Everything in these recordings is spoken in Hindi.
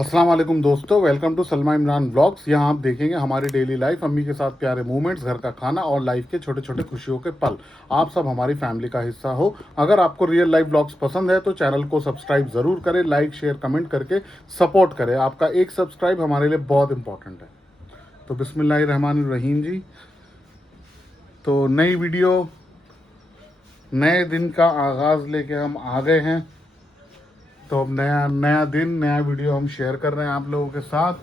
अस्सलाम वालेकुम दोस्तों, welcome to Salma Imran blogs. यहाँ आप देखेंगे हमारी डेली लाइफ, अम्मी के साथ प्यारे मोमेंट्स, घर का खाना और लाइफ के छोटे छोटे खुशियों के पल। आप सब हमारी फैमिली का हिस्सा हो। अगर आपको रियल लाइफ ब्लॉग्स पसंद है तो चैनल को सब्सक्राइब ज़रूर करें, लाइक शेयर कमेंट करके सपोर्ट करें। आपका एक सब्सक्राइब हमारे लिए बहुत इंपॉर्टेंट है। तो बिस्मिल्लाहिर्रहमानिर्रहीम जी। तो नई वीडियो, नए दिन का आगाज़ लेके हम आ गए हैं। तो अब नया नया दिन, नया वीडियो हम शेयर कर रहे हैं आप लोगों के साथ।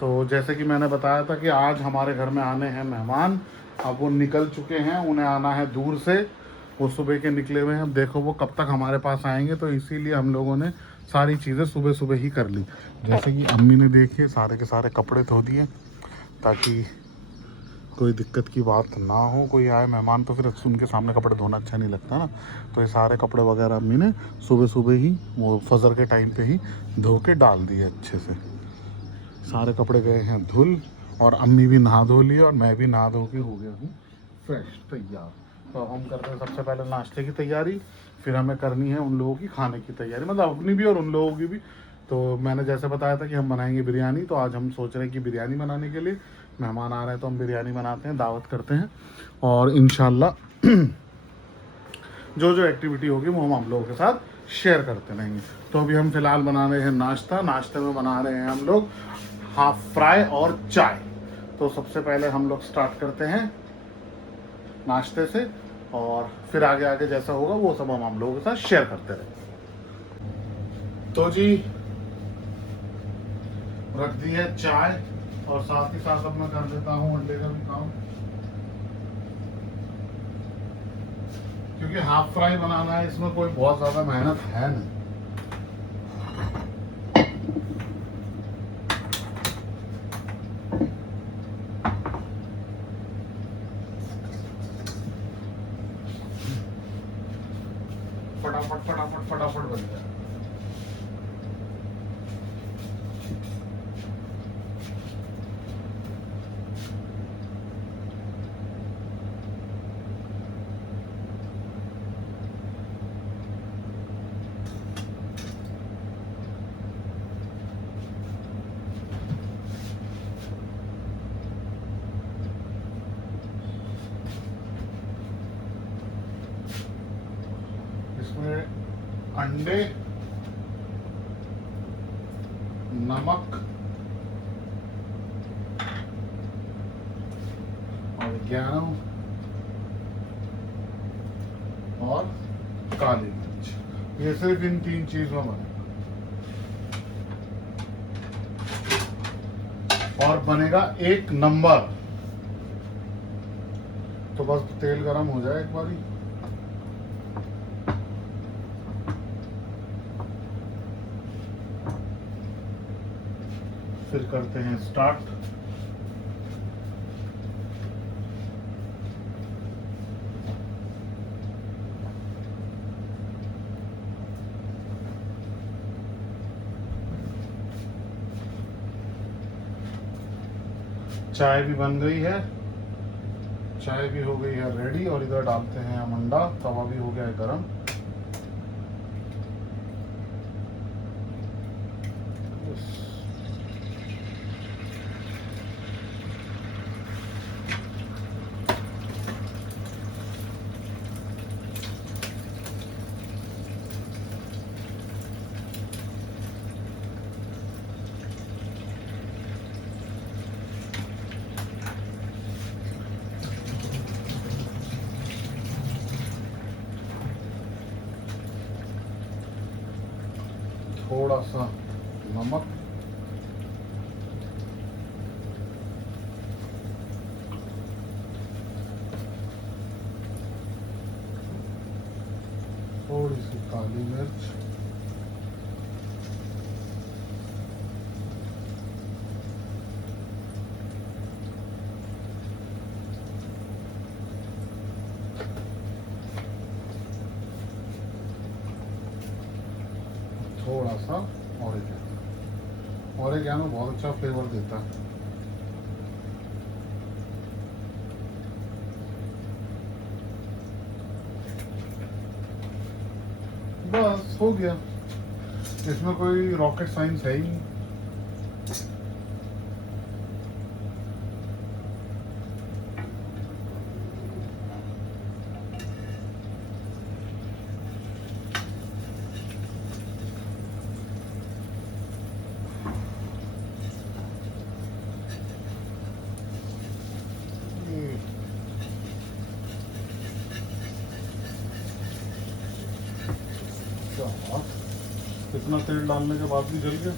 तो जैसे कि मैंने बताया था कि आज हमारे घर में आने हैं मेहमान। अब वो निकल चुके हैं, उन्हें आना है दूर से। वो सुबह के निकले हुए हैं। अब देखो वो कब तक हमारे पास आएंगे, तो इसीलिए हम लोगों ने सारी चीज़ें सुबह सुबह ही कर ली। जैसे कि अम्मी ने देखिए सारे के सारे कपड़े धो दिए, ताकि कोई दिक्कत की बात ना हो। कोई आए मेहमान तो फिर उनके सामने कपड़े धोना अच्छा नहीं लगता ना। तो ये सारे कपड़े वगैरह अम्मी ने सुबह सुबह ही, वो फजर के टाइम पे ही धो के डाल दिए अच्छे से। सारे कपड़े गए हैं धुल, और अम्मी भी नहा धो ली और मैं भी नहा धो के हो गया हूँ फ्रेश, तैयार। तो अब हम करते हैं सबसे पहले नाश्ते की तैयारी, फिर हमें करनी है उन लोगों की खाने की तैयारी, मतलब अपनी भी और उन लोगों की भी। तो मैंने जैसे बताया था कि हम बनाएंगे बिरयानी, तो आज हम सोच रहे हैं कि बिरयानी बनाने के लिए मेहमान आ रहे हैं, तो हम बिरयानी बनाते हैं, दावत करते हैं। और इंशाल्लाह जो जो एक्टिविटी होगी वो हम आप लोगों के साथ शेयर करते रहेंगे। तो अभी हम फिलहाल बना रहे हैं नाश्ता। नाश्ते में बना रहे हैं हम लोग हाफ फ्राई और चाय। तो सबसे पहले हम लोग स्टार्ट करते हैं नाश्ते से, और फिर आगे आगे जैसा होगा वो सब हम आप लोगों के साथ शेयर करते रहेंगे। तो जी, रख दी है चाय, और साथ ही साथ अब मैं कर देता हूँ अंडे का भी काम, क्योंकि हाफ फ्राई बनाना है, इसमें कोई बहुत ज़्यादा मेहनत है नहीं। फटाफट फटाफट फटाफट बन जाए। इसमें अंडे, नमक, ऑरिगेनो और काली मिर्च, ये सिर्फ इन तीन चीजों में और बनेगा एक नंबर। तो बस तेल गरम हो जाए एक बारी। फिर करते हैं स्टार्ट। चाय भी बन गई है, चाय भी हो गई है रेडी, और इधर डालते हैं हम अंडा। तवा भी हो गया है गरम। थोड़ा सा नमक, थोड़ी सी काली मिर्च, थोड़ा सा ऑरिगेनो। ऑरिगेनो बहुत अच्छा फ्लेवर देता है। बस हो गया। इसमें कोई रॉकेट साइंस है ही नहीं। कितना तेल डालने के बाद भी जल गया।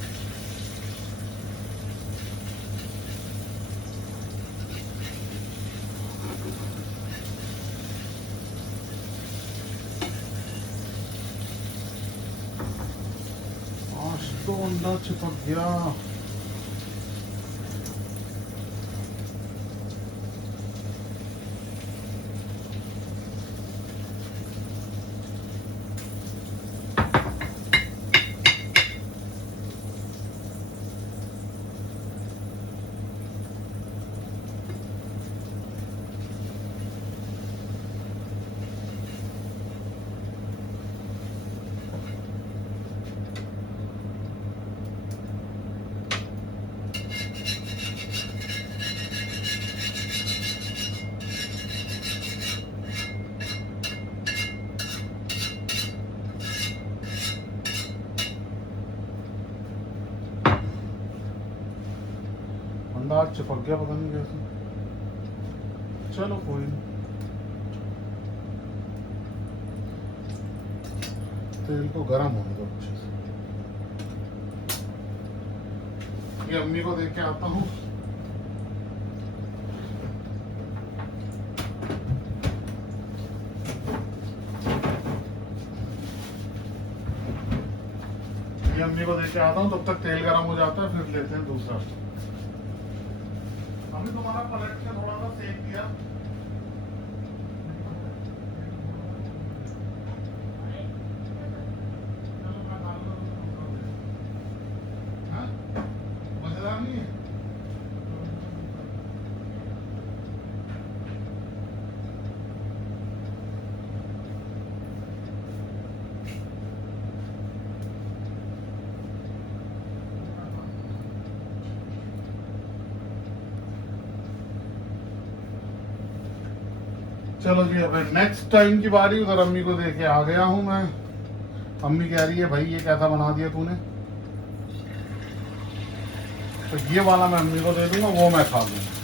आज तो अंडा चिपक गया। अंदाज चिपक गया, पता नहीं कैसे। चलो कोई नहीं, तेल को गर्म होने दो अच्छे से। ये अम्मी को देख के आता हूँ। ये अम्मी को देख के आता हूँ, तब तक तेल गर्म हो जाता है, फिर लेते हैं दूसरा। अभी तुम्हारा पलट के थोड़ा सा सेक दिया। मजेदार नहीं है। चलो जी, अब नेक्स्ट टाइम की बारी। उधर अम्मी को देखे आ गया हूं मैं। अम्मी कह रही है भाई ये कैसा बना दिया तूने। तो ये वाला मैं अम्मी को दे दूंगा, वो मैं खा लूंगा।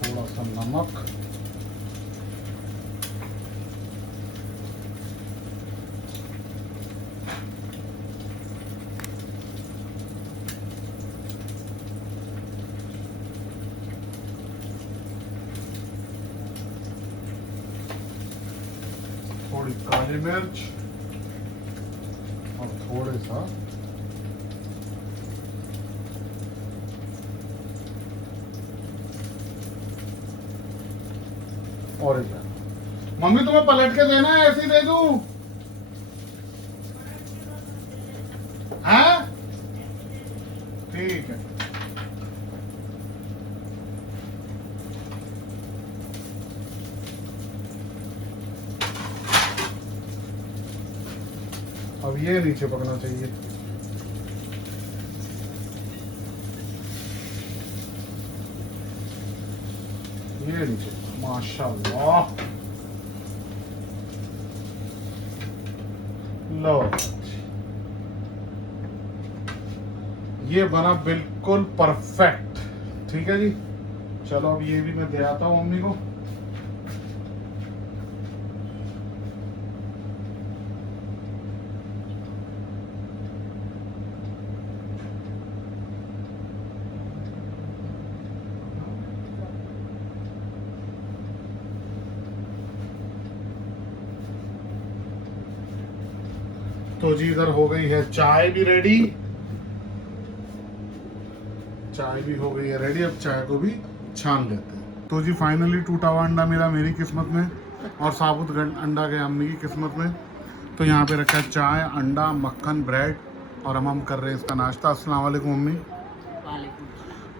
थोड़ा सा नमक, थोड़ी काली मिर्च और थोड़े सा ऑरिगेनो। मम्मी तुम्हें पलट के देना है, ऐसे ही दे दूं? हाँ ठीक है। अब ये नीचे पकना चाहिए। ये नीचे, माशाल्लाह। लो, ये बना बिल्कुल परफेक्ट। ठीक है जी, चलो अब ये भी मैं दे आता हूँ मम्मी को। तो जी इधर हो गई है चाय भी रेडी। चाय भी हो गई है रेडी। अब चाय को भी छान लेते हैं। तो जी फाइनली टूटा हुआ अंडा मिला मेरी किस्मत में और साबुत अंडा गया अम्मी की किस्मत में। तो यहाँ पे रखा है चाय, अंडा, मक्खन, ब्रेड और हम कर रहे हैं इसका नाश्ता। अस्सलाम वालेकुम मम्मी।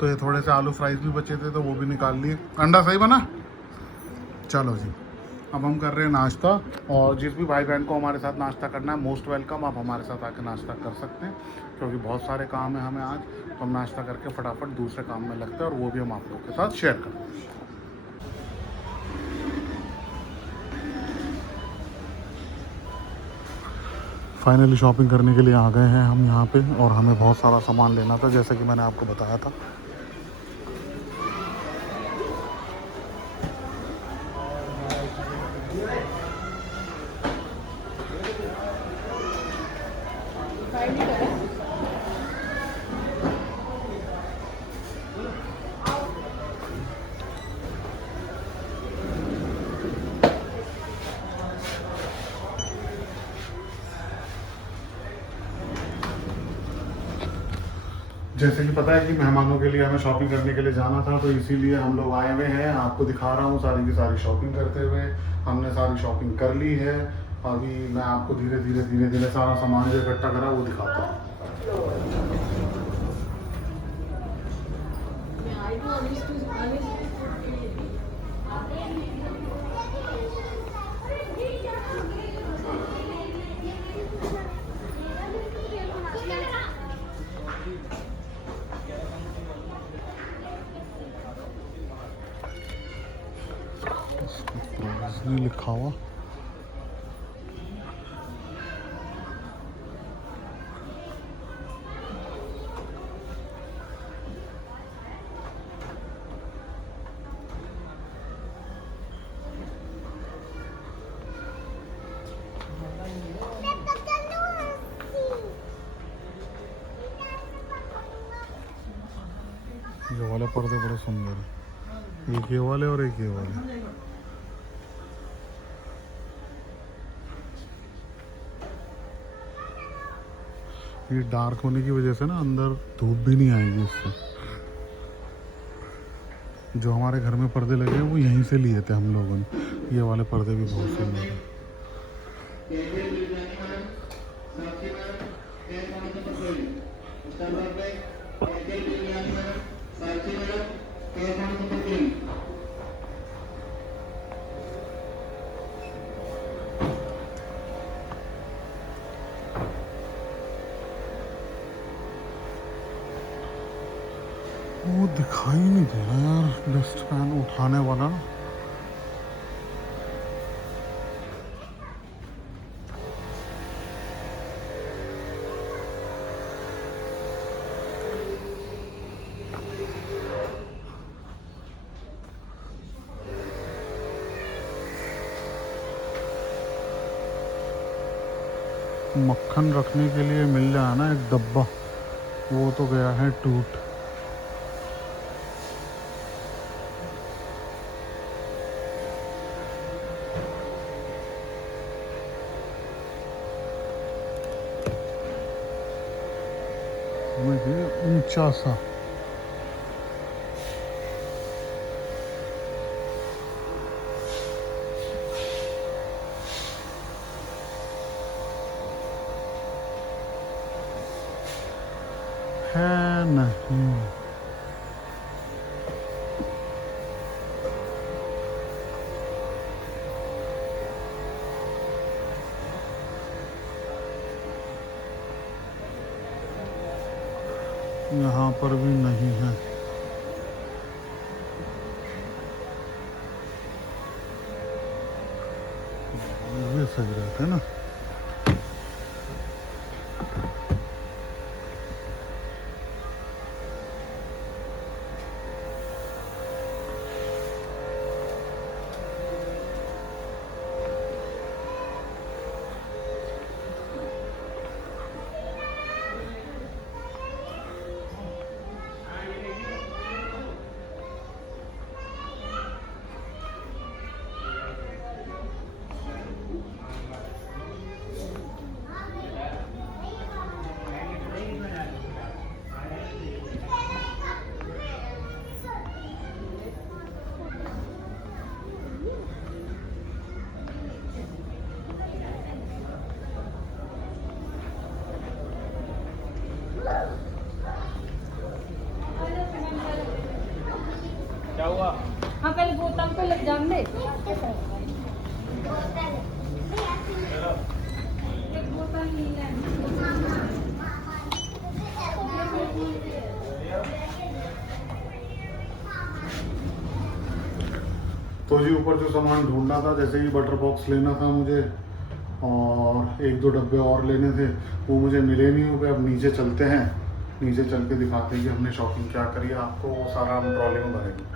तो ये थोड़े से आलू फ्राइज भी बचे थे तो वो भी निकाल लिए। अंडा सही बना? चलो जी, अब हम कर रहे हैं नाश्ता। और जिस भी भाई बहन को हमारे साथ नाश्ता करना है मोस्ट वेलकम, आप हमारे साथ आकर नाश्ता कर सकते हैं क्योंकि बहुत सारे काम है हमें आज। तो हम नाश्ता करके फटाफट दूसरे काम में लगते हैं और वो भी हम आप लोगों के साथ शेयर करते हैं। फाइनली शॉपिंग करने के लिए आ गए हैं हम यहाँ पे और हमें बहुत सारा सामान लेना था जैसे कि मैंने आपको बताया था। जैसे कि पता है कि मेहमानों के लिए हमें शॉपिंग करने के लिए जाना था तो इसीलिए हम लोग आए हुए हैं। आपको दिखा रहा हूँ सारी की सारी शॉपिंग करते हुए। हमने सारी शॉपिंग कर ली है। अभी मैं आपको धीरे धीरे सारा सामान जो इकट्ठा करा वो दिखाता हूँ। लिखा हुआ ये वाले पर्दे बड़े सुंदर है, एक ये वाले और एक ये वाले। ये डार्क होने की वजह से ना अंदर धूप भी नहीं आएगी इससे। जो हमारे घर में पर्दे लगे हैं वो यहीं से लिए थे हम लोगों ने। ये वाले पर्दे भी बहुत सुंदर हैं। वो दिखाई नहीं दे रहा यार डस्ट पैन उठाने वाला ना। मक्खन रखने के लिए मिल जाए ना एक डब्बा, वो तो गया है टूट। ऊंचा सा है नहीं। यहाँ पर भी नहीं है। ये सही रहता है ना। क्या हुआ? हाँ पहले बोतल को लग जान दे। एक बोतल नहीं है। तो जी ऊपर जो सामान ढूंढना था, जैसे कि बटर बॉक्स लेना था मुझे और एक दो डब्बे और लेने थे, वो मुझे मिले नहीं हुए। अब नीचे चलते हैं, नीचे चल के दिखाते हैं कि हमने शॉपिंग क्या करी है। आपको वो सारा हम ट्रॉली में भरेंगे।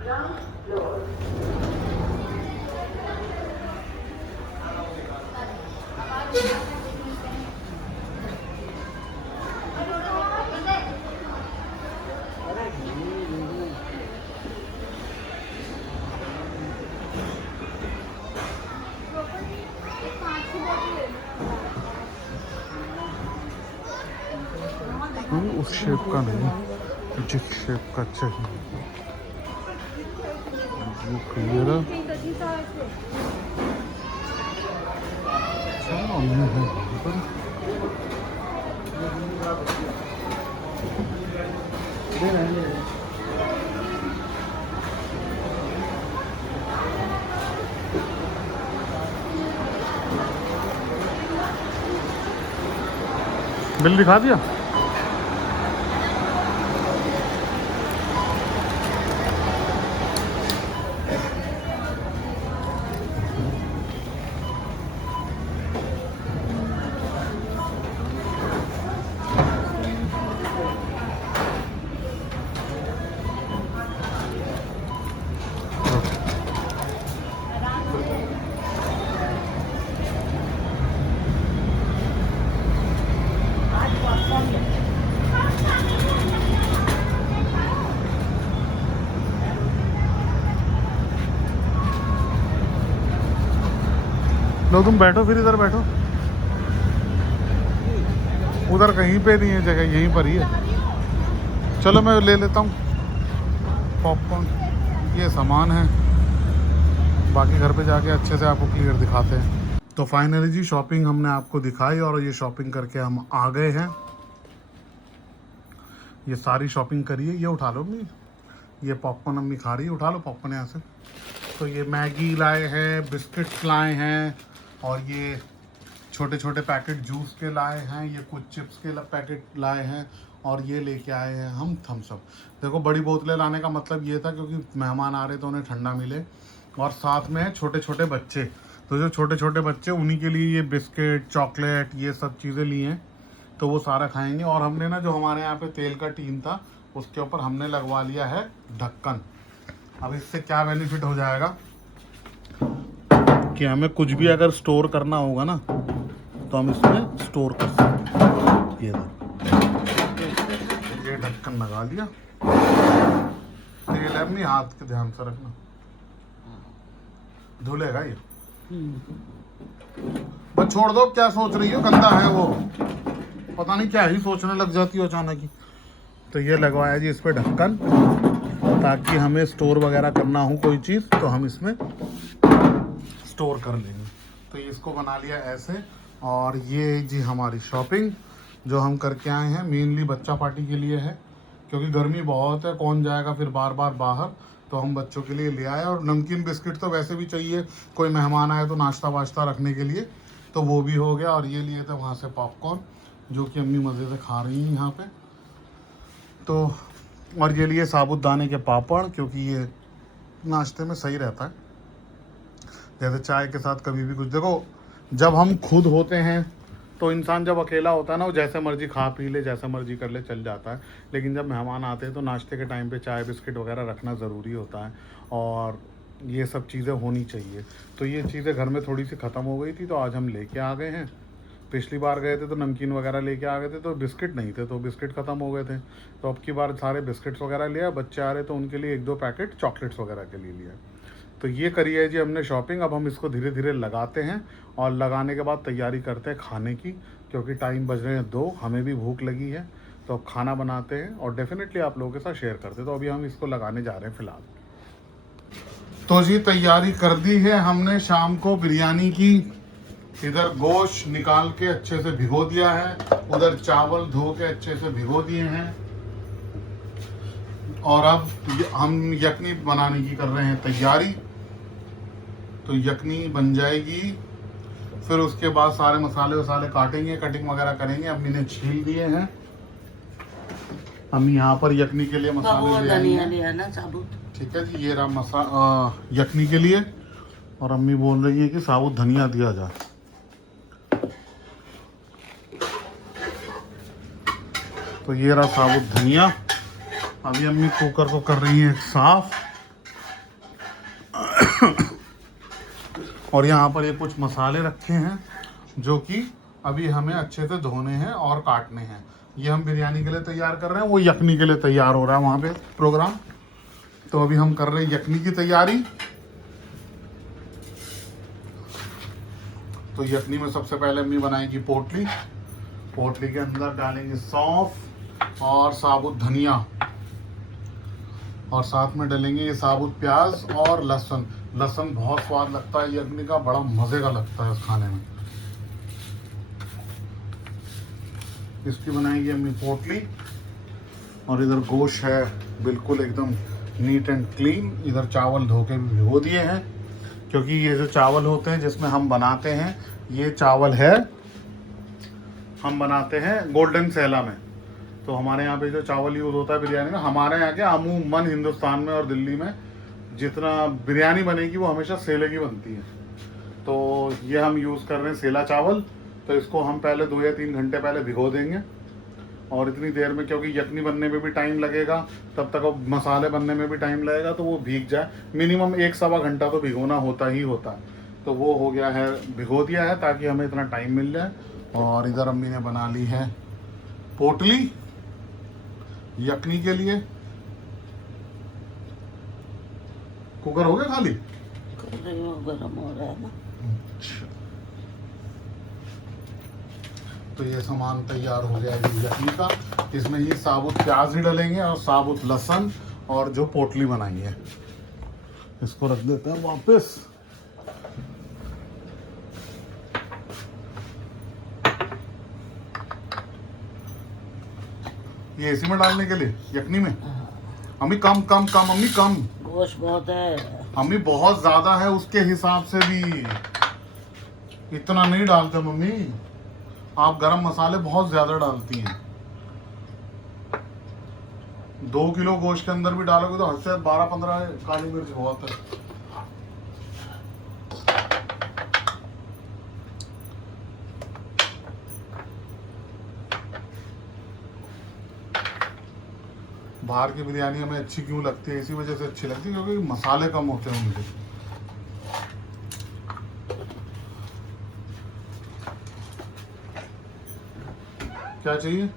उस शेप का नहीं, जिस शेप का चाहिए वो क्लियर है। चलो हमने है वहाँ पर। बिल दिखा दिया। लो तुम बैठो, फिर इधर बैठो। उधर कहीं पे नहीं है जगह, यहीं पर ही है। चलो मैं ले लेता हूँ पॉपकॉर्न, ये सामान है, बाकी घर पे जाके अच्छे से आपको क्लियर दिखाते हैं। तो फाइनली जी शॉपिंग हमने आपको दिखाई और ये शॉपिंग करके हम आ गए हैं। ये सारी शॉपिंग करिए। ये उठा लो अम्मी, ये पॉपकॉर्न अम्मी खा रही है, उठा लो पॉपकॉर्न यहाँ से। तो ये मैगी लाए हैं, बिस्किट्स लाए हैं और ये छोटे छोटे पैकेट जूस के लाए हैं, ये कुछ चिप्स के पैकेट लाए हैं और ये लेके आए हैं हम थम्स अप। देखो बड़ी बोतलें लाने का मतलब ये था क्योंकि मेहमान आ रहे तो उन्हें ठंडा मिले, और साथ में छोटे छोटे बच्चे, तो जो छोटे छोटे बच्चे उन्हीं के लिए ये बिस्किट चॉकलेट ये सब चीज़ें ली हैं, तो वो सारा खाएंगे। और हमने ना जो हमारे यहाँ पे तेल का टीन था उसके ऊपर हमने लगवा लिया है ढक्कन। अब इससे क्या बेनिफिट हो जाएगा कि हमें कुछ भी अगर स्टोर करना होगा ना तो हम इसमें स्टोर कर सकते हैं। ये ढक्कन लगा लिया। तेल है अपनी हाथ के ध्यान से रखना, धुलेगा ये। बस छोड़ दो, क्या सोच रही हो, गंदा है वो, पता नहीं क्या ही सोचने लग जाती हो अचानक ही। तो ये लगवाया जी इस पे ढक्कन, ताकि हमें स्टोर वगैरह करना हो कोई चीज़ तो हम इसमें स्टोर कर लेंगे। तो इसको बना लिया ऐसे। और ये जी हमारी शॉपिंग जो हम करके आए हैं मेनली बच्चा पार्टी के लिए है, क्योंकि गर्मी बहुत है, कौन जाएगा फिर बार बार बाहर, तो हम बच्चों के लिए ले आए। और नमकीन बिस्किट तो वैसे भी चाहिए, कोई मेहमान आए तो नाश्ता वाश्ता रखने के लिए, तो वो भी हो गया। और ये लिए थे वहाँ से पॉपकॉर्न जो कि अम्मी मज़े से खा रही हैं यहाँ पे। तो और ये लिए साबुदाने के पापड़, क्योंकि ये नाश्ते में सही रहता है, जैसे चाय के साथ कभी भी कुछ। देखो जब हम खुद होते हैं तो इंसान जब अकेला होता है ना वो जैसे मर्जी खा पी ले, जैसे मर्जी कर ले, चल जाता है। लेकिन जब मेहमान आते हैं तो नाश्ते के टाइम पे चाय बिस्किट वगैरह रखना ज़रूरी होता है और ये सब चीज़ें होनी चाहिए। तो ये चीज़ें घर में थोड़ी सी ख़त्म हो गई थी तो आज हम लेके आ गए हैं। पिछली बार गए थे तो नमकीन वगैरह लेके आ गए थे तो बिस्किट नहीं थे, तो बिस्किट ख़त्म हो गए थे। तो अब की बार सारे बिस्किट्स वगैरह लिया, बच्चे आ रहे तो उनके लिए एक दो पैकेट चॉकलेट्स वगैरह के लिए लिया। तो ये करी है जी हमने शॉपिंग। अब हम इसको धीरे धीरे लगाते हैं और लगाने के बाद तैयारी करते हैं खाने की, क्योंकि टाइम बज रहे हैं 2, हमें भी भूख लगी है। तो अब खाना बनाते हैं और डेफिनेटली आप लोगों के साथ शेयर करते हैं। तो अभी हम इसको लगाने जा रहे हैं फ़िलहाल। तो जी तैयारी कर दी है हमने शाम को बिरयानी की। इधर गोश्त निकाल के अच्छे से भिगो दिया है, उधर चावल धो के अच्छे से भिगो दिए हैं। और अब हम यखनी बनाने की कर रहे हैं तैयारी। तो यखनी बन जाएगी, फिर उसके बाद सारे मसाले वसाले काटेंगे, कटिंग वगैरह करेंगे। अम्मी ने छील दिए हैं। अम्मी यहाँ पर यखनी के लिए मसाले ले आई हैं। लिया ना साबुत। ठीक है जी, ये रहा यखनी के लिए। और अम्मी बोल रही है कि साबुत धनिया दिया जाए। तो ये रहा साबुत धनिया। अभी अम्मी कुकर को कर रही है साफ। और यहाँ पर ये कुछ मसाले रखे हैं जो कि अभी हमें अच्छे से धोने हैं और काटने हैं। ये हम बिरयानी के लिए तैयार कर रहे हैं, वो यखनी के लिए तैयार हो रहा है वहाँ पे प्रोग्राम। तो अभी हम कर रहे हैं यखनी की तैयारी। तो यखनी में सबसे पहले अम्मी बनाएगी पोटली। पोटली के अंदर डालेंगे सौंफ और साबुत धनिया, और साथ में डालेंगे ये साबुत प्याज और लहसुन। लहसुन बहुत स्वाद लगता है यखनी का, बड़ा मज़े का लगता है खाने में। इसकी बनाएगी अम्मी पोटली। और इधर गोश्त है बिल्कुल एकदम नीट एंड क्लीन। इधर चावल धो के भिगो दिए हैं, क्योंकि ये जो चावल होते हैं जिसमें हम बनाते हैं, ये चावल है हम बनाते हैं गोल्डन सेला में। तो हमारे यहाँ पे जो चावल यूज़ होता है बिरयानी में, हमारे यहाँ के अमूमन हिंदुस्तान में और दिल्ली में जितना बिरयानी बनेगी वो हमेशा सेले की बनती है। तो ये हम यूज़ कर रहे हैं सेला चावल। तो इसको हम पहले 2 या 3 घंटे पहले भिगो देंगे। और इतनी देर में, क्योंकि यखनी बनने में भी टाइम लगेगा, तब तक अब मसाले बनने में भी टाइम लगेगा, तो वो भीग जाए। मिनिमम 1-1.25 घंटा तो भिगोना होता ही होता है। तो वो हो गया है, भिगो दिया है ताकि हमें इतना टाइम मिल जाए। और इधर अम्मी ने बना ली है पोटली यखनी के लिए। कुकर हो गया खाली? गरम हो रहा है ना। अच्छा, तो ये सामान तैयार हो गया है यखनी का। इसमें ही साबुत प्याज ही डालेंगे और साबुत लहसुन, और जो पोटली बनाई है इसको रख देते हैं वापस। ये इसी में डालने के लिए यखनी में। अम्मी कम कम कम, अम्मी कम, गोश्त बहुत है अम्मी बहुत ज्यादा है उसके हिसाब से भी। इतना नहीं डालते मम्मी, आप गरम मसाले बहुत ज्यादा डालती हैं। 2 किलो गोश्त के अंदर भी डालोगे तो हद से 12-15 काली मिर्च बहुत है। बाहर की बिरयानी हमें अच्छी क्यों लगती है? इसी वजह से अच्छी लगती है क्योंकि मसाले कम होते हैं उनके। क्या चाहिए?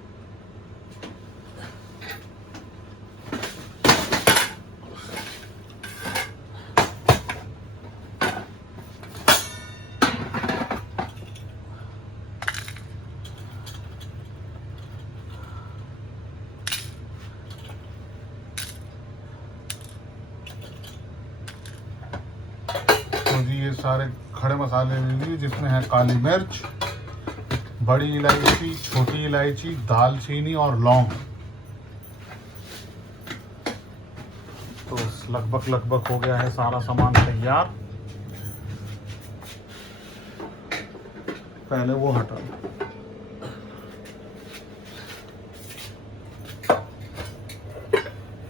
तो जी ये सारे खड़े मसाले ले लीजिए, जिसमें है काली मिर्च, बड़ी इलायची, छोटी इलायची, दालचीनी और लौंग। तो लगभग हो गया है सारा सामान तैयार। पहले वो हटा लो।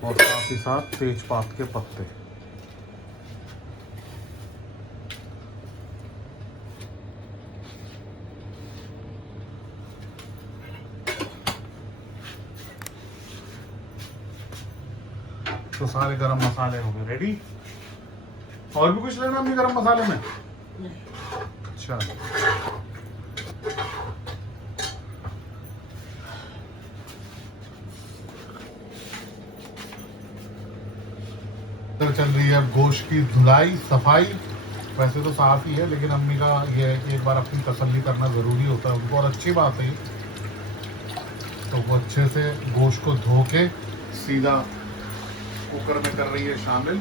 और साथ ही साथ तेजपात के पत्ते। तो सारे गरम मसाले हो गए रेडी। और भी कुछ लेना अपने गरम मसाले में? अच्छा, तो चल रही है अब गोश्त की धुलाई सफाई। वैसे तो साफ ही है, लेकिन अम्मी का ये है कि एक बार अपनी तसल्ली करना ज़रूरी होता है उनको, और अच्छी बात है ये। तो वो अच्छे से गोश्त को धो के सीधा कुकर में कर रही है शामिल,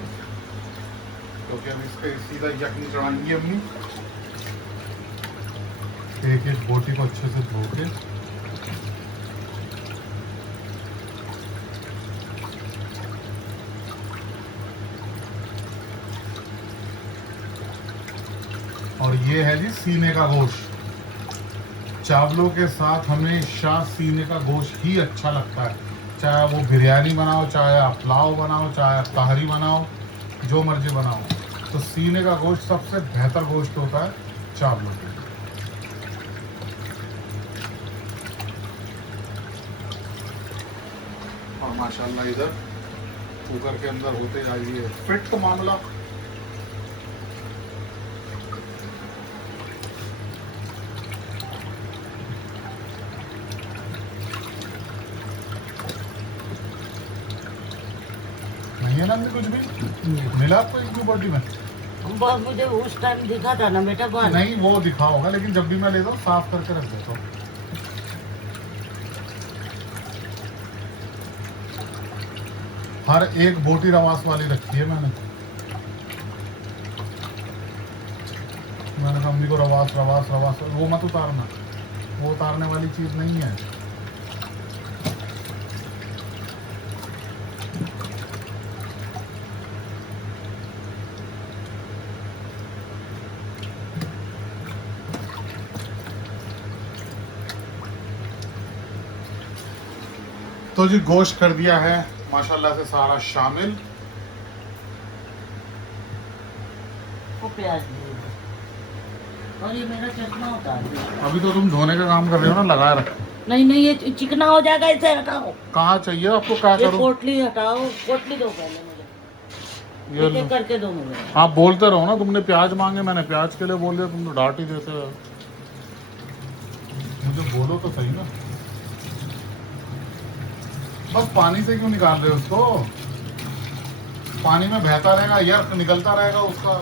क्योंकि अब इसके सीधा यखनी चढ़ाएंगी अम्मी। एक एक बोटी को अच्छे से धो के और ये है जी सीने का गोश्त। चावलों के साथ हमेशा सीने का गोश्त ही अच्छा लगता है, चाहे वो बिरयानी बनाओ, चाहे आप पुलाव बनाओ, चाहे आप तहरी बनाओ, जो मर्जी बनाओ, तो सीने का गोश्त सबसे बेहतर गोश्त होता है चावलों के लिए। और माशाल्लाह इधर कुकर के अंदर होते जाइए फिट मामला। नहीं है ना अंदर कुछ भी मिला आपको इनकी बॉडी में? बस मुझे उस टाइम दिखा था ना बेटा बाल। नहीं वो दिखा होगा, लेकिन जब भी मैं लेता हूँ साफ करके रख देता हूँ। हर एक बोटी रवास वाली रखी है मैंने कहा अम्मी को रवास रवास रवास वो मत उतारना, वो उतारने वाली चीज नहीं है। तो जी गोश्त कर दिया है माशाल्लाह से सारा शामिल। वो प्याज दे दो। और ये मेरा चश्मा उतार दो। अभी तो तुम धोने का काम कर रहे हो ना, लगाए रख। नहीं नहीं, ये चिकना हो जाएगा, इसे हटाओ। कहाँ चाहिए आपको, क्या ये करूँ? पोटली हटाओ, पोटली दो पहले मुझे, ये एक लो। एक करके दो मुझे। आप बोलते रहो ना, तुमने प्याज मांगे, मैंने प्याज के लिए बोल दिया, तुम तो डांट ही देते हो। मुझे बोलो तो सही ना, बस पानी से क्यों निकाल रहे हो उसको? पानी में बहता रहेगा, यर्क निकलता रहेगा उसका।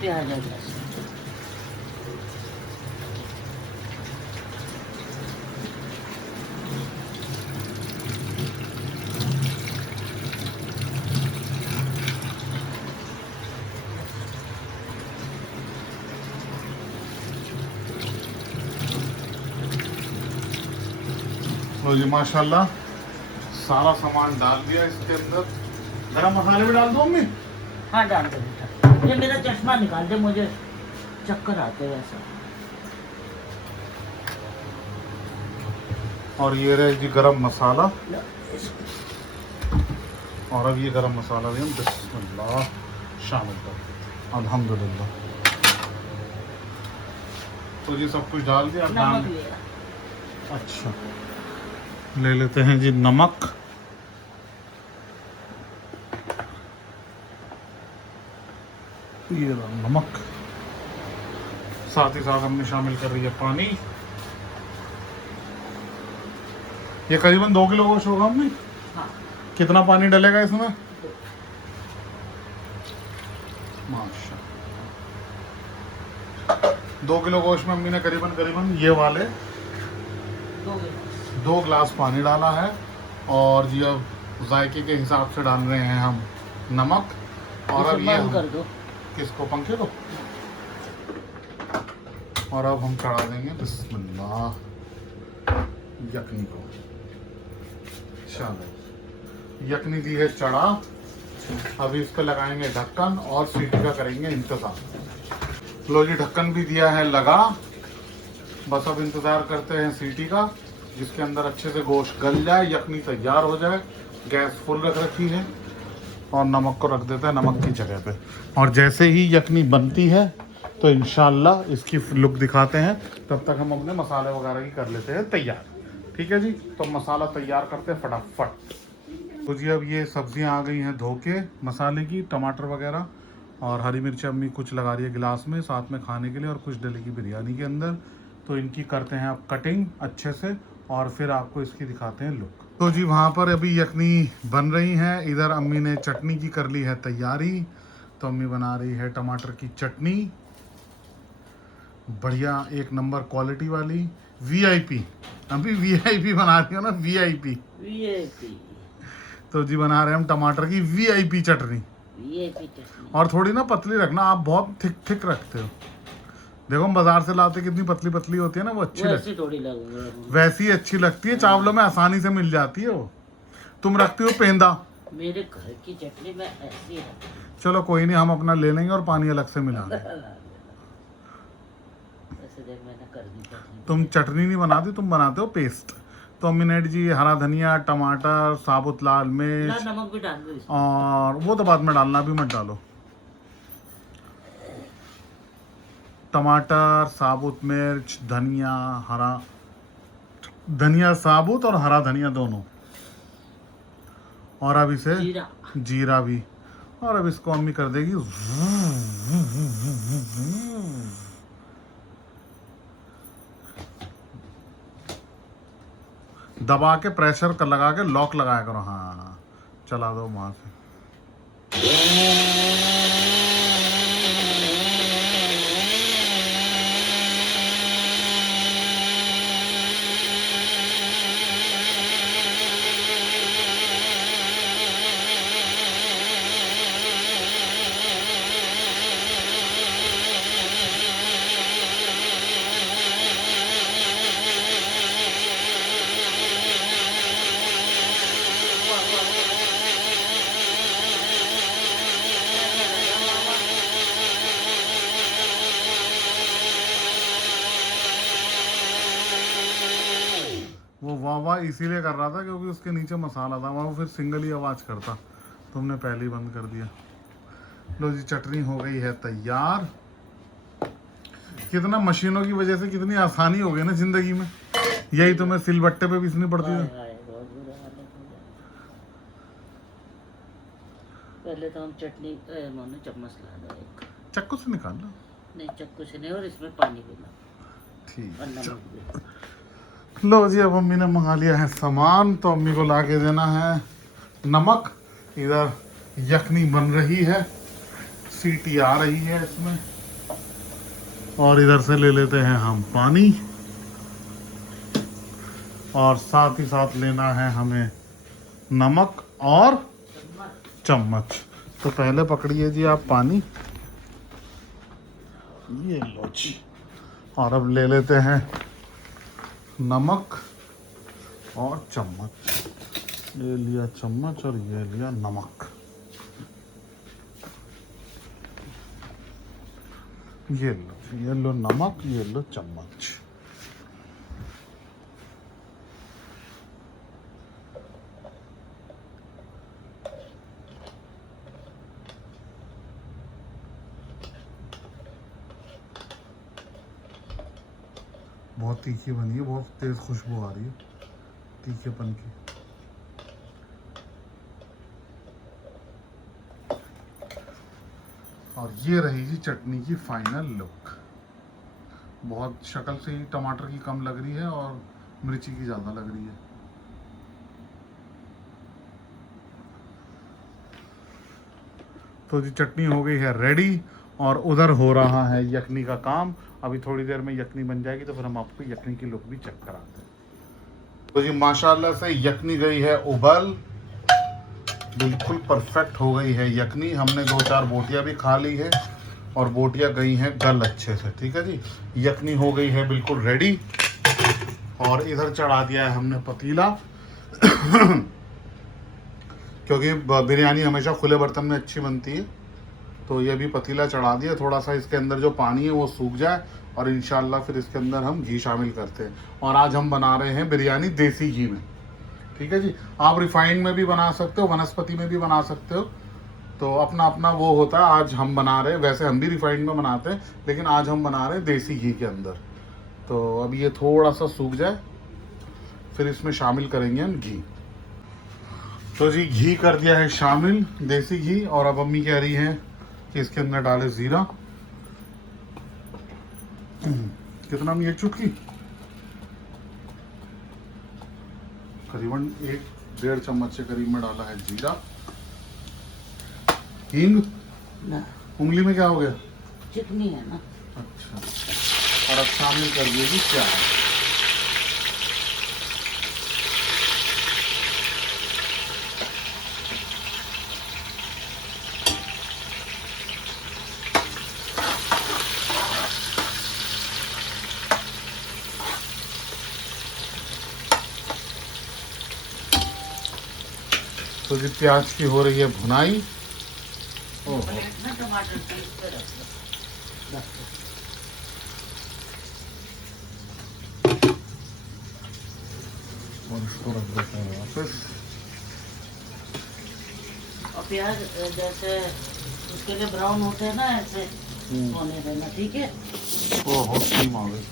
प्याज आ गया। तो जी माशाल्लाह सारा सामान डाल दिया इसके अंदर। गरम मसाले भी डाल दो अम्मी? हाँ डाल दो बेटा। ये मेरा चश्मा निकाल दे, मुझे चक्कर आते हैं वैसा। और ये रहे जी गरम मसाला। और अब ये गरम मसाला भी हम बिस्मिल्लाह शामिल कर, अल्हम्दुलिल्लाह। तो जी सब कुछ डाल दिया। नमक लिया। अच्छा, ले लेते हैं जी नमक। ये रहा नमक, साथ ही साथ हमने शामिल कर रही है पानी। ये करीबन 2 किलो गोश्त होगा हमने। हाँ। कितना पानी डलेगा इसमें? माशा 2 किलो गोश्त में अम्मी ने करीबन करीबन ये वाले 2 गिलास पानी डाला है। और जी अब जायके के हिसाब से डाल रहे हैं हम नमक। और अब ये बंद कर दो। किसको, पंखे को? और अब हम चढ़ा देंगे बिस्मिल्लाह यखनी को। चलो यखनी दी है चढ़ा, अभी इस पर लगाएंगे ढक्कन और सीटी का करेंगे इंतजार। लो जी ढक्कन भी दिया है लगा, बस अब इंतजार करते हैं सीटी का, जिसके अंदर अच्छे से गोश्त गल जाए, यखनी तैयार हो जाए। गैस फुल रख रखी है और नमक को रख देते हैं नमक की जगह पे। और जैसे ही यखनी बनती है तो इंशाल्लाह इसकी लुक दिखाते हैं। तब तक हम अपने मसाले वगैरह की कर लेते हैं तैयार। ठीक है जी, तो मसाला तैयार करते हैं फटाफट। तो जी अब ये सब्जियां आ गई हैं धो के मसाले की, टमाटर वगैरह और हरी मिर्च अम्मी कुछ लगा रही है गिलास में साथ में खाने के लिए, और कुछ डलेगी बिरयानी के अंदर। तो इनकी करते हैं आप कटिंग अच्छे से और फिर आपको इसकी दिखाते हैं लुक। तो जी वहाँ पर अभी यखनी बन रही हैं, इधर अम्मी ने चटनी की कर ली है तैयारी। तो अम्मी बना रही है टमाटर की चटनी, बढ़िया एक नंबर क्वालिटी वाली वीआईपी। अभी वीआईपी बना रही हो ना, वीआईपी। वीआईपी। तो जी बना रहे हैं हम टमाटर की वीआईपी चटनी। वीआईपी चटनी। और थोड़ी ना पतली रखना, आप बहुत थिक थिक रखते हो। देखो हम बाजार से लाते कितनी पतली पतली होती है ना, वो अच्छी लगती वैसी थोड़ी लगूंगा। वैसी अच्छी लगती है, चावलों में आसानी से मिल जाती है वो। तुम रखती हो पेंदा, मेरे घर की चटनी मैं ऐसी रखती चलो कोई नहीं, हम अपना ले लेंगे और पानी अलग से मिला लेंगे। ऐसे देख मैंने कर दी चटनी। तुम चटनी नहीं बनाती, तुम बनाते हो पेस्ट। तो मिनट जी हरा धनिया, टमाटर, साबुत लाल ला मिर्च, नमक भी डाल दो इसमें। और वो तो बाद में डालना, अभी मत डालो। टमाटर, साबुत मिर्च, धनिया, हरा धनिया साबुत और हरा धनिया दोनों, और अब इसे जीरा। जीरा भी, और अब इसको अम्मी कर देगी दबा के, प्रेशर कर लगा के लॉक लगाया करो। हाँ चला दो वहां से। वो वाह वाह इसीलिए कर रहा था क्योंकि उसके नीचे मसाला था, वहाँ फिर सिंगल ही आवाज करता। तुमने पहले ही बंद कर दिया। लो जी, चटनी हो गई है तैयार। कितना मशीनों की वजह से कितनी आसानी हो गई ना जिंदगी में। यही तुम्हें सिलबट्टे पे पीसनी पड़ती हाय है। हाय, बहुत बुरा हालत हो गया। पहले तो हम चटनी मानो चम्मच ला दो एक। चक्कू से निकाल लो। नहीं चक्कू से नहीं, और इसमें पानी भी ला ठीक और है, नमक भी। लो जी, अब अम्मी ने मंगा लिया है सामान, तो अम्मी को ला के देना है नमक। इधर यखनी बन रही है, सीटी आ रही है इसमें, और इधर से ले लेते हैं हम पानी, और साथ ही साथ लेना है हमें नमक और चम्मच। तो पहले पकड़िए जी आप पानी, ये लो जी, और अब ले लेते हैं नमक और चम्मच। ये लिया चम्मच और ये लिया नमक। ये लो नमक, ये लो चम्मच। बहुत तीखी बनी है, बहुत तेज खुशबू आ रही है तीखेपन की। और ये रही जी चटनी की फाइनल लुक। बहुत शक्ल से ही टमाटर की कम लग रही है और मिर्ची की ज़्यादा लग रही है। तो जी चटनी हो गई है रेडी, और उधर हो रहा है यखनी का काम। अभी थोड़ी देर में यखनी बन जाएगी तो फिर हम आपको यखनी की लुक भी चेक कराते हैं। तो जी माशाल्लाह से यखनी गई है उबल, बिल्कुल परफेक्ट हो गई है यखनी। हमने 2-4 बोटियां भी खा ली है और बोटियां गई हैं गल अच्छे से। ठीक है जी, यखनी हो गई है बिल्कुल रेडी, और इधर चढ़ा दिया है हमने पतीला क्योंकि बिरयानी हमेशा खुले बर्तन में अच्छी बनती है। तो ये भी पतीला चढ़ा दिया, थोड़ा सा इसके अंदर जो पानी है वो सूख जाए, और इंशाल्लाह फिर इसके अंदर हम घी शामिल करते हैं। और आज हम बना रहे हैं बिरयानी देसी घी में। ठीक है जी, आप रिफाइंड में भी बना सकते हो, वनस्पति में भी बना सकते हो, तो अपना अपना वो होता है। आज हम बना रहे हैं, वैसे हम भी रिफाइंड में बनाते हैं, लेकिन आज हम बना रहे हैं देसी घी के अंदर। तो अब ये थोड़ा सा सूख जाए, फिर इसमें शामिल करेंगे हम घी। तो जी घी कर दिया है शामिल, देसी घी, और अब अम्मी कह रही है कि इसके अंदर डाले जीरा। कितना अम्मी, 1 चुटकी, करीबन 1-1.5 चम्मच से करीब में डाला है जीरा। हींग ना उंगली में क्या हो गया? चिकनी है ना। अच्छा, और अब शामिल कर दिएगी प्याज। तो तो जी प्याज की हो रही है भुनाई। ओह, प्लेट में टमाटर पीस के रख दो बस। और इसको रख देते हैं वापस। और प्याज जैसे उसके लिए ब्राउन होते हैं ना, ऐसे होने देना, ठीक है। ओहो, स्टीम आ गई।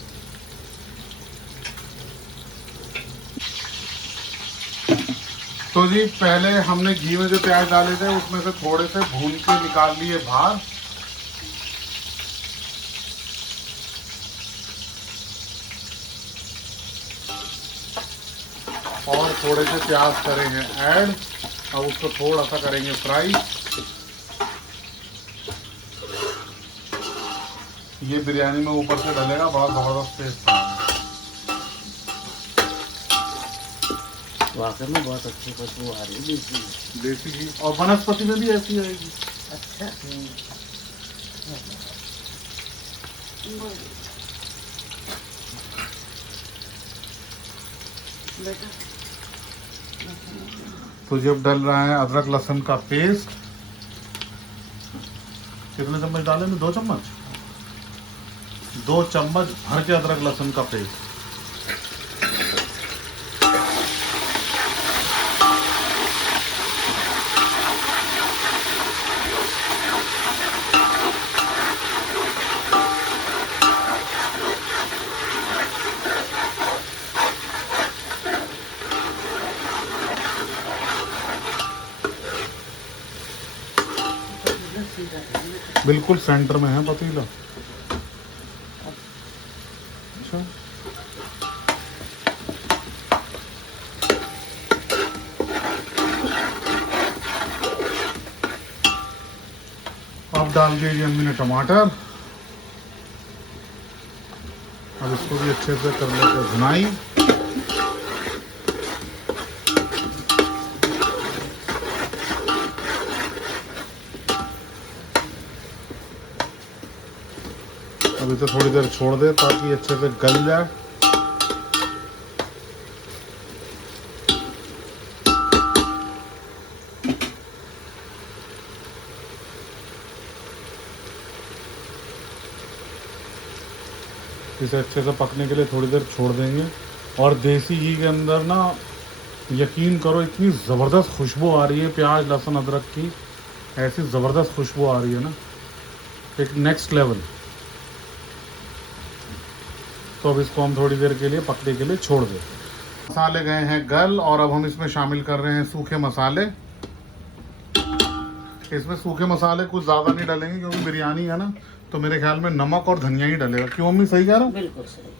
तो जी पहले हमने घी में जो प्याज डाले थे उसमें से थोड़े से भून के निकाल लिए बाहर। और थोड़े से प्याज करेंगे ऐड। अब उसको थोड़ा सा करेंगे फ्राई। ये बिरयानी में ऊपर से डलेगा, बड़ा जबरदस्त टेस्ट आएगा। वाकई में बहुत अच्छी खुशबू आ रही है देसी। देसी घी और वनस्पति में भी ऐसी आएगी। अच्छा। बेटा तो जब डल रहा है अदरक लहसुन का पेस्ट। कितने चम्मच डाले ना? 2 चम्मच। 2 चम्मच भर के अदरक लहसुन का पेस्ट। बिल्कुल सेंटर में है पतीला। अच्छा, अब डाल दीजिए अम्मी ने टमाटर। अब इसको भी अच्छे से कर लेते हैं भुनाई। अभी तो थोड़ी देर छोड़ दे ताकि अच्छे से गल जाए। इसे अच्छे से पकने के लिए थोड़ी देर छोड़ देंगे। और देसी घी के अंदर ना, यकीन करो इतनी ज़बरदस्त खुशबू आ रही है प्याज लहसुन अदरक की। ऐसी ज़बरदस्त खुशबू आ रही है ना, एक नेक्स्ट लेवल। तो अब इसको हम थोड़ी देर के लिए पकने के लिए छोड़ दें। मसाले गए हैं गल और अब हम इसमें शामिल कर रहे हैं सूखे मसाले। इसमें सूखे मसाले कुछ ज़्यादा नहीं डालेंगे क्योंकि बिरयानी है ना, तो मेरे ख्याल में नमक और धनिया ही डलेगा। क्यों मम्मी, सही कह रहा हूँ? बिल्कुल सही।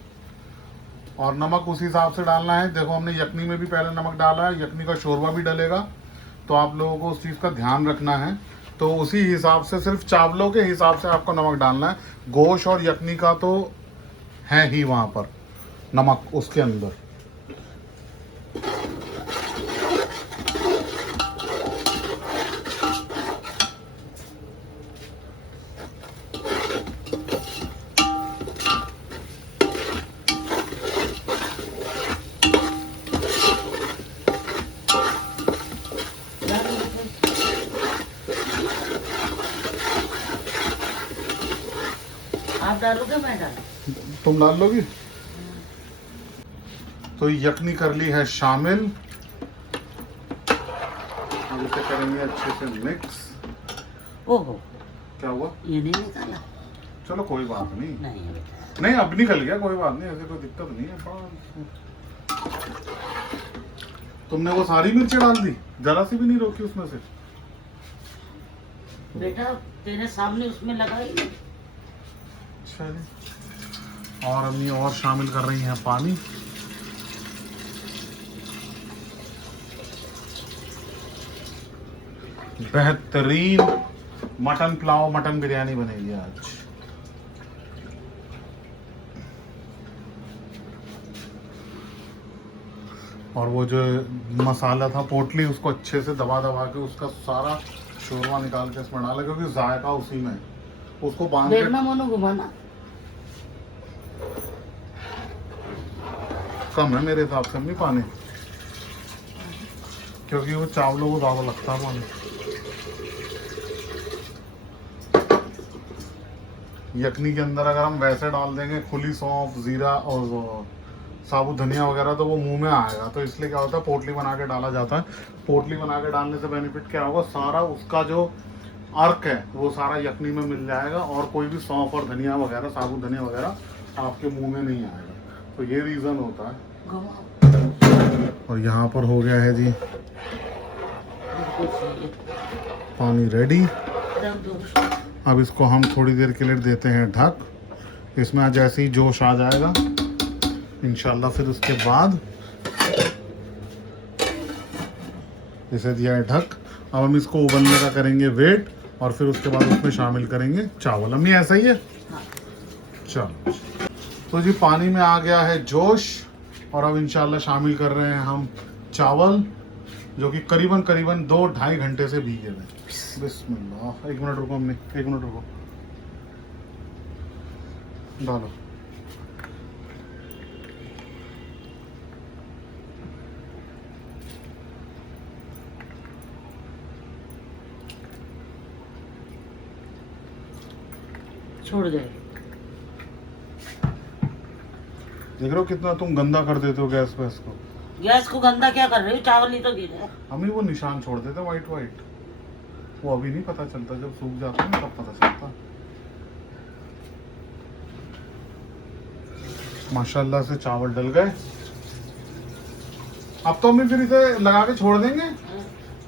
और नमक उसी हिसाब से डालना है। देखो हमने यखनी में भी पहले नमक डाला है, यखनी का शोरबा भी डलेगा, तो आप लोगों को उस चीज़ का ध्यान रखना है। तो उसी हिसाब से, सिर्फ चावलों के हिसाब से आपको नमक डालना है। गोश्त और यखनी का तो है ही वहाँ पर नमक उसके अंदर। आप डालोगे मैं डालूं? तुम डाल लोगी? तो यखनी कर ली है शामिल। अब इसे करेंगे अच्छे से मिक्स। ओहो, क्या हुआ? ये नहीं निकाला? चलो कोई बात नहीं। नहीं बेटा। नहीं, अब निकल गया, कोई बात नहीं, ऐसे कोई दिक्कत नहीं है। तुमने वो सारी मिर्चें डाल दी, जरा सी भी नहीं रोकी उसमें से? बेटा तेरे सामने उसमें लगाई नहीं। अच्छा जी। और अम्मी और शामिल कर रही हैं पानी। बेहतरीन मटन पुलाव, मटन बिरयानी बनेगी आज। और वो जो मसाला था पोटली, उसको अच्छे से दबा दबा के उसका सारा शोरबा निकाल के इसमें डाला, क्योंकि जायका उसी में है। उसको बांध के देखना मोनू, घुमाना। कम है मेरे हिसाब से अम्मी पानी। क्योंकि वो चावलों को ज़्यादा लगता है पानी। यखनी के अंदर अगर हम वैसे डाल देंगे खुली सौंफ, जीरा और वो साबुत धनिया वगैरह, तो वो मुंह में आएगा। तो इसलिए क्या होता है, पोटली बना के डाला जाता है। पोटली बना के डालने से बेनिफिट क्या होगा, सारा उसका जो अर्क है वो सारा यखनी में मिल जाएगा, और कोई भी सौंफ और धनिया वगैरह, साबुत धनिया वगैरह आपके मुंह में नहीं आएगा। तो ये रीज़न होता है। और यहाँ पर हो गया है जी पानी रेडी। अब इसको हम थोड़ी देर के लिए देते हैं ढक। इसमें आज जैसे ही जोश आ जाएगा इंशाल्लाह, फिर उसके बाद इसे दिया है ढक। अब हम इसको उबलने का करेंगे वेट, और फिर उसके बाद उसमें शामिल करेंगे चावल। अम्मी ऐसा ही है? चलो, तो जी पानी में आ गया है जोश, और अब इंशाल्लाह शामिल कर रहे हैं हम चावल, जो कि करीबन 2-2.5 घंटे से भीगे हुए। बिस्मिल्लाह। 1 मिनट रुको अम्मी, 1 मिनट रुको। डालो। छोड़ जाए। देख रहे हो कितना तुम गंदा कर देते हो गैस वैस को। गैस को गंदा क्या कर रहे हो, चावल ही तो गिरे हैं। हमें वो निशान छोड़ देते वाइट वाइट, वो अभी नहीं पता चलता, जब सूख जाता है ना तब पता चलता। माशाल्लाह से चावल डल गए। अब तो हम फिर इसे लगा के छोड़ देंगे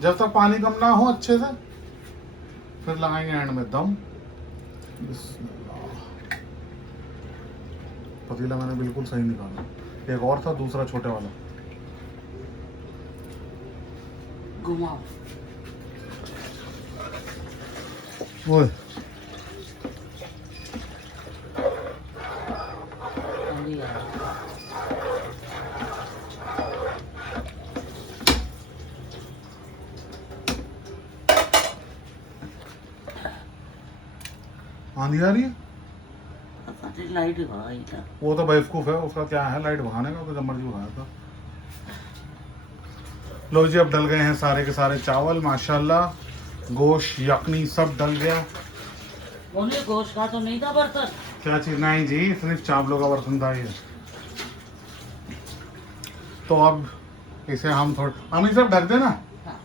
जब तक पानी कम ना हो अच्छे से, फिर लगाएंगे एंड में दम। पतीला मैंने बिल्कुल सही निकाला, एक और था दूसरा छोटे वाला। घुमाओ। ओए आंधी आ रही है। आंधी आ रही है। पता नहीं, लाइट भाई था। वो तो बेवकूफ है, उसका क्या है लाइट भगाने का, तो जब मर्जी भगाया था। लो जी, अब डल गए हैं सारे के सारे चावल माशाल्लाह। गोश्त यखनी सब डल गया। बोले गोश्त का तो नहीं था बर्तन। क्या चीज? नहीं जी, सिर्फ चावलों का बर्तन था ये। तो अब इसे हम हम इसे ढक देना। हाँ।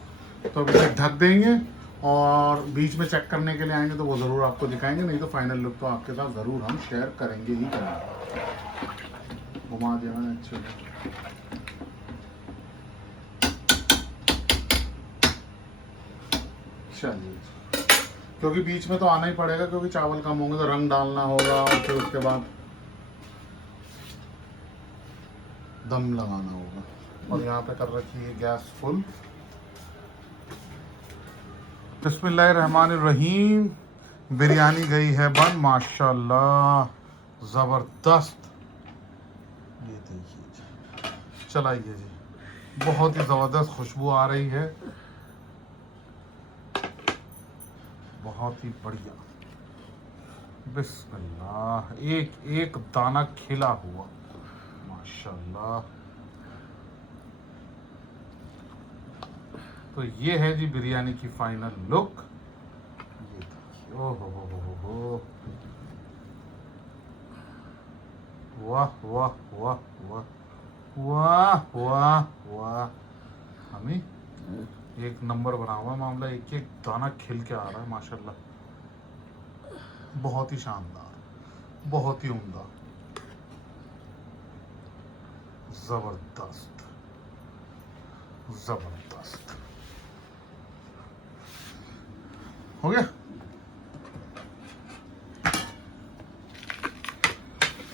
तो अब इसे ढक देंगे, और बीच में चेक करने के लिए आएंगे तो वो ज़रूर आपको दिखाएंगे, नहीं तो फाइनल लुक तो आपके साथ ज़रूर हम शेयर करेंगे ही करेंगे। घुमा दिया मैंने अच्छे से। चलिए, क्योंकि बीच में तो आना ही पड़ेगा, क्योंकि चावल कम होंगे तो रंग डालना होगा, और फिर उसके बाद दम लगाना होगा। और यहाँ पे कर रखी है गैस फुल। बिस्मिल्लाहिर्रहमानिर्रहीम। बिरयानी गई है बन माशाल्लाह, ज़बरदस्त। ये देखिए, चलाइए जी, बहुत ही ज़बरदस्त खुशबू आ रही है, बहुत ही बढ़िया। बिस्मिल्लाह। एक एक दाना खिला हुआ माशाल्लाह। तो ये है जी बिरयानी की फाइनल लुक। ये देखिए, ओहो हो, वाह वाह वाह वाह वाह वाह वाह। हमें एक नंबर बना हुआ मामला, एक एक दाना खिल के आ रहा है माशाल्लाह। बहुत ही शानदार, बहुत ही उम्दा, जबरदस्त जबरदस्त। हो गया।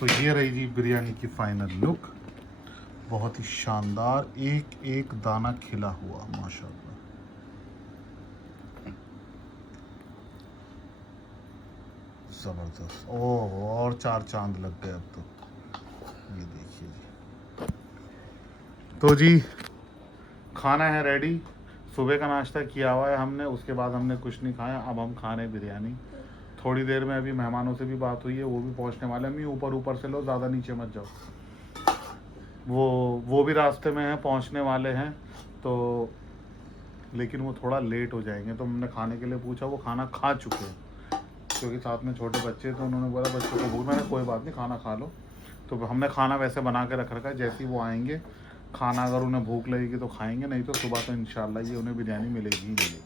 तो ये रही जी बिरयानी की फाइनल लुक, बहुत ही शानदार, एक एक दाना खिला हुआ माशाल्लाह। जबरदस्त। ओह, और 4 चांद लग गए अब तो। ये देखिए जी। तो जी खाना है रेडी। सुबह का नाश्ता किया हुआ है हमने, उसके बाद हमने कुछ नहीं खाया। अब हम खा रहे हैं बिरयानी। थोड़ी देर में अभी मेहमानों से भी बात हुई है, वो भी पहुंचने वाले हैं। ऊपर ऊपर से लो, ज़्यादा नीचे मत जाओ। वो भी रास्ते में हैं, पहुंचने वाले हैं। तो लेकिन वो थोड़ा लेट हो जाएंगे, तो हमने खाने के लिए पूछा, वो खाना खा चुके हैं क्योंकि साथ में छोटे बच्चे, तो उन्होंने बोला बच्चों को भूख, मैंने कोई बात नहीं खाना खा लो। तो हमने खाना वैसे बना के रख रखा है, जैसे ही वो आएंगे खाना अगर उन्हें भूख लगेगी तो खाएंगे, नहीं तो सुबह तो इंशाल्लाह ये उन्हें बिरयानी मिलेगी ही मिलेगी।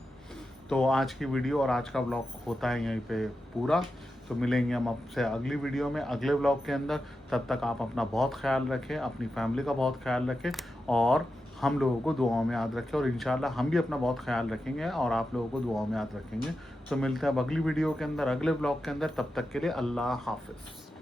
तो आज की वीडियो और आज का ब्लॉग होता है यहीं पे पूरा। तो मिलेंगे हम आपसे अगली वीडियो में, अगले ब्लॉग के अंदर। तब तक आप अपना बहुत ख्याल रखें, अपनी फैमिली का बहुत ख्याल रखें और हम लोगों को दुआओं में याद रखें, और इंशाल्लाह हम भी अपना बहुत ख्याल रखेंगे और आप लोगों को दुआओं में याद रखेंगे। तो मिलते हैं अब अगली वीडियो के अंदर, अगले ब्लॉग के अंदर। तब तक के लिए अल्लाह हाफिज़।